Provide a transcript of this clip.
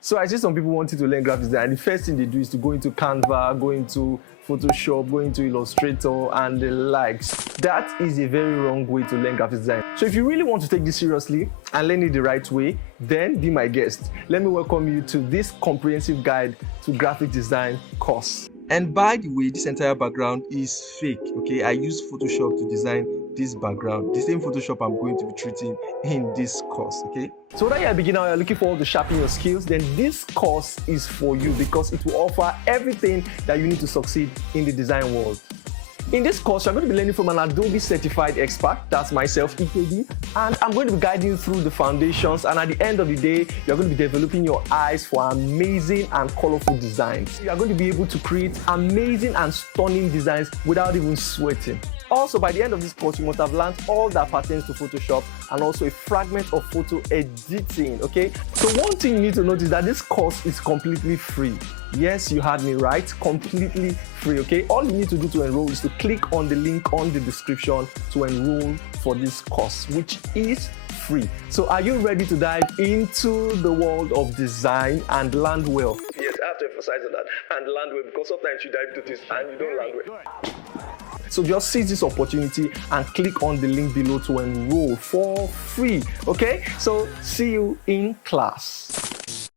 So I see some people wanting to learn graphic design. The first thing they do is to go into Canva, go into Photoshop, go into Illustrator and the likes. That is a very wrong way to learn graphic design. So if you really want to take this seriously and learn it the right way, then be my guest. Let me welcome you to this comprehensive guide to graphic design course. And by the way, this entire background is fake, okay? I use Photoshop to design this background, the same Photoshop I'm going to be treating in this course, okay? So whether you're a beginner or you're looking forward to sharpen your skills, then this course is for you because it will offer everything that you need to succeed in the design world. In this course, you're going to be learning from an Adobe certified expert, that's myself, EKD, and I'm going to be guiding you through the foundations, and at the end of the day, you're going to be developing your eyes for amazing and colorful designs. You're going to be able to create amazing and stunning designs without even sweating. Also, by the end of this course, you must have learned all that pertains to Photoshop and also a fragment of photo editing, okay? So one thing you need to note is that this course is completely free. Yes, you heard me right, completely free, okay? All you need to do to enroll is to click on the link on the description to enroll for this course, which is free. So are you ready to dive into the world of design and land well? Yes, I have to emphasize on that, and land well, because sometimes you dive into this and you don't land well. So just seize this opportunity and click on the link below to enroll for free, okay? So see you in class.